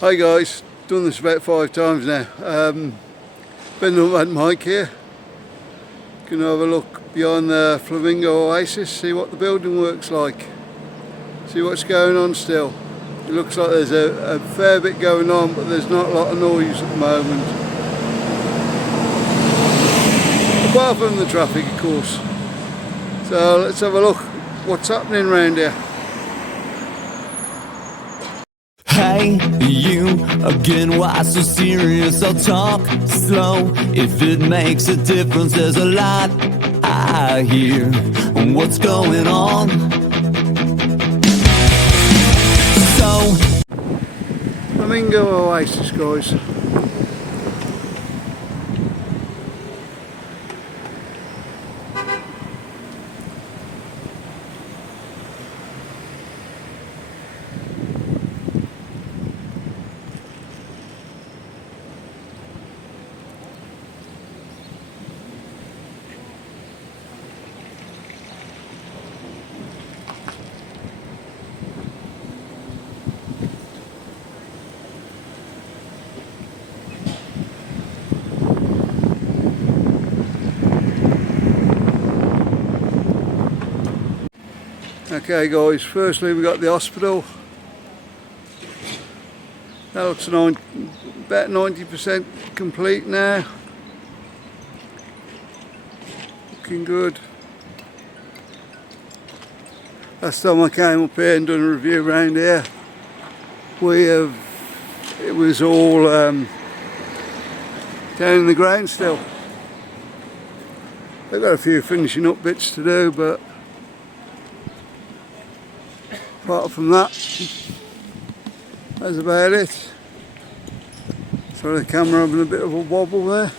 Hi guys, done this about 5 times now. Benidorm mic here. Gonna have a look beyond the Flamingo Oasis, see what the building works like, see what's going on still. It looks like there's a fair bit going on, but there's not a lot of noise at the moment. Apart from the traffic, of course. So let's have a look what's happening around here. Hey, you again, why so serious? I'll talk slow. If it makes a difference, there's a lot I hear. What's going on? So, Flamingo Oasis, guys. Okay guys, firstly we got the hospital. That looks about 90% complete now. Looking good. Last time I came up here and done a review around here, it was all down in the ground still. They've got a few finishing up bits to do, but apart from that, that's about it. Sorry, the camera having a bit of a wobble there.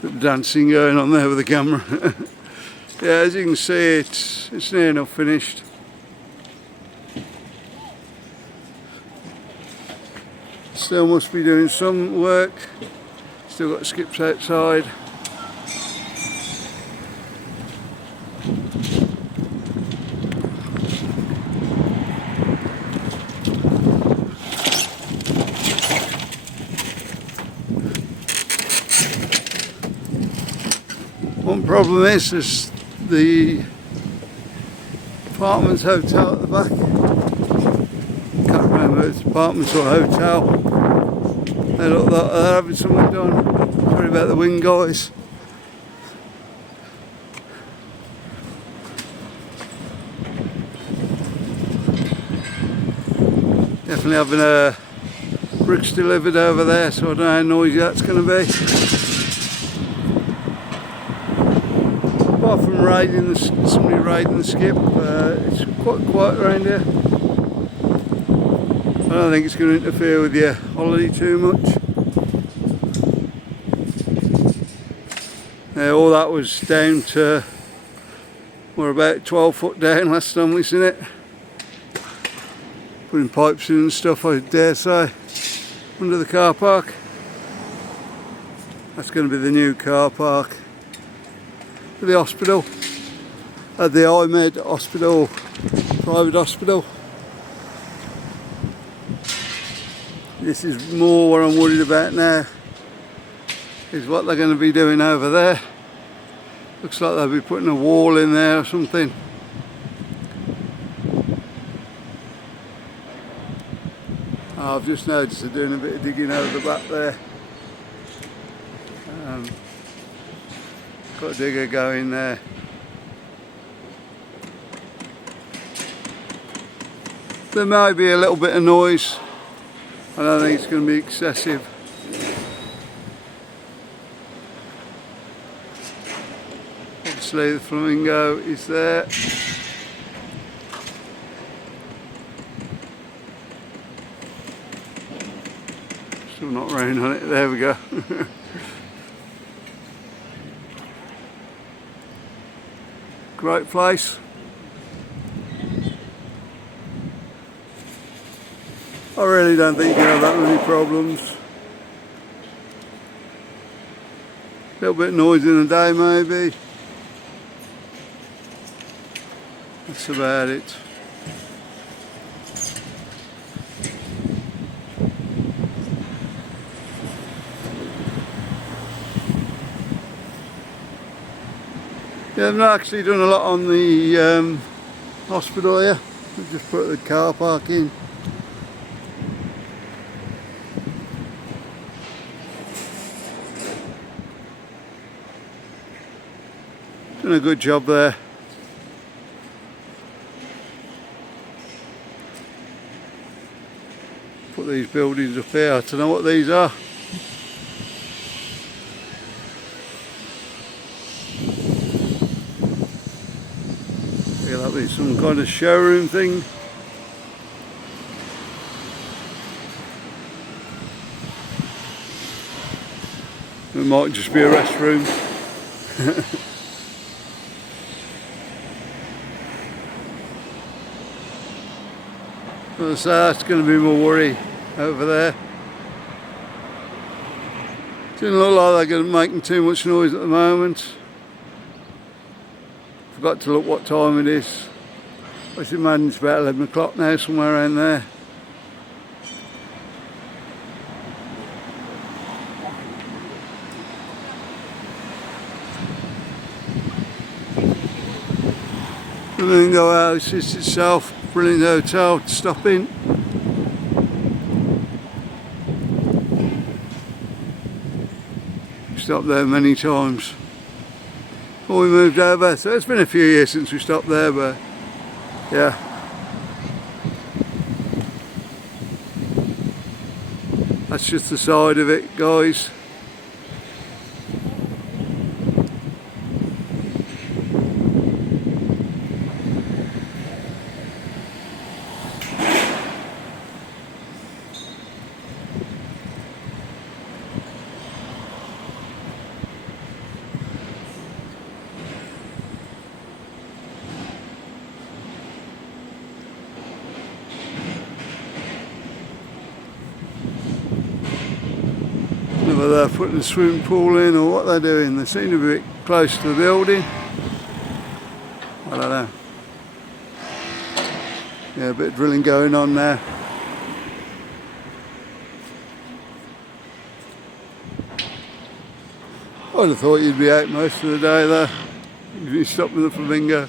Bit of dancing going on there with the camera. Yeah, as you can see, it's near enough finished. Still must be doing some work. Still got skips outside. One problem is the apartments hotel at the back. Can't remember if it's apartments or hotel. They look like they're having something done. Sorry about the wind, guys. Definitely having bricks delivered over there, so I don't know how noisy that's going to be. Apart from somebody riding the skip, it's quite quiet around here. I don't think it's going to interfere with your holiday too much. All that was down to, we're about 12 foot down last time we seen it. Putting pipes in and stuff, I dare say, under the car park. That's going to be the new car park for the hospital. At the IMED hospital, private hospital. This is more what I'm worried about now, is what they're going to be doing over there. Looks like they'll be putting a wall in there or something. I've just noticed they're doing a bit of digging over the back there. Got a digger going there. There might be a little bit of noise. I don't think it's going to be excessive. Obviously the Flamingo is there. Still not raining on it, there we go. Great place. I really don't think you can have that many problems. little bit of noise in the day maybe. That's about it. Yeah, I've not actually done a lot on the hospital here. We've just put the car park in. Done a good job there. Put these buildings up here. I don't know what these are. Feel like there's some kind of showroom thing. It might just be a restroom. So that's going to be my worry over there. Doesn't look like they're making too much noise at the moment. Forgot to look what time it is. I should imagine it's about 11 o'clock now, somewhere around there. Flamingo Oasis itself, brilliant hotel to stop in. Stopped there many times before we moved over, so it's been a few years since we stopped there, but yeah. That's just the side of it, guys. Whether they're putting a swimming pool in or what they're doing, they seem to be a bit close to the building. I don't know. Yeah, a bit of drilling going on there. I'd have thought you'd be out most of the day there. You'd be stopping the Flamingo.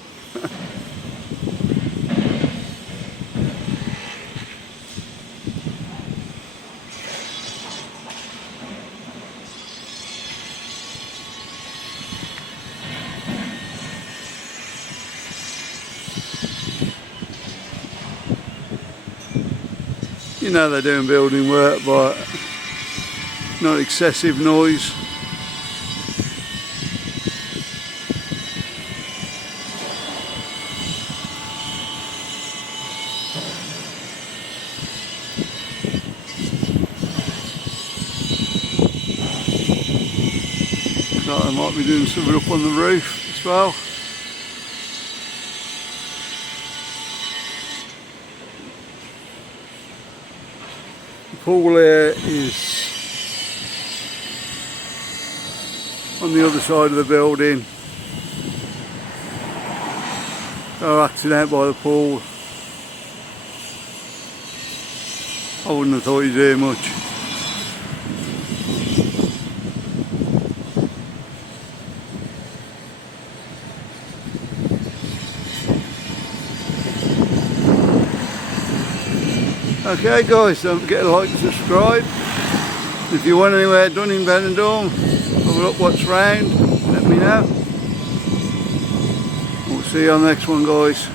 You know they're doing building work, but not excessive noise. Looks like they might be doing something up on the roof as well. The pool here is on the other side of the building. So acting out by the pool. I wouldn't have thought you'd hear much. Okay guys, don't forget to like and subscribe. If you want anywhere done in Benidorm, have a look what's round, let me know. We'll see you on the next one guys.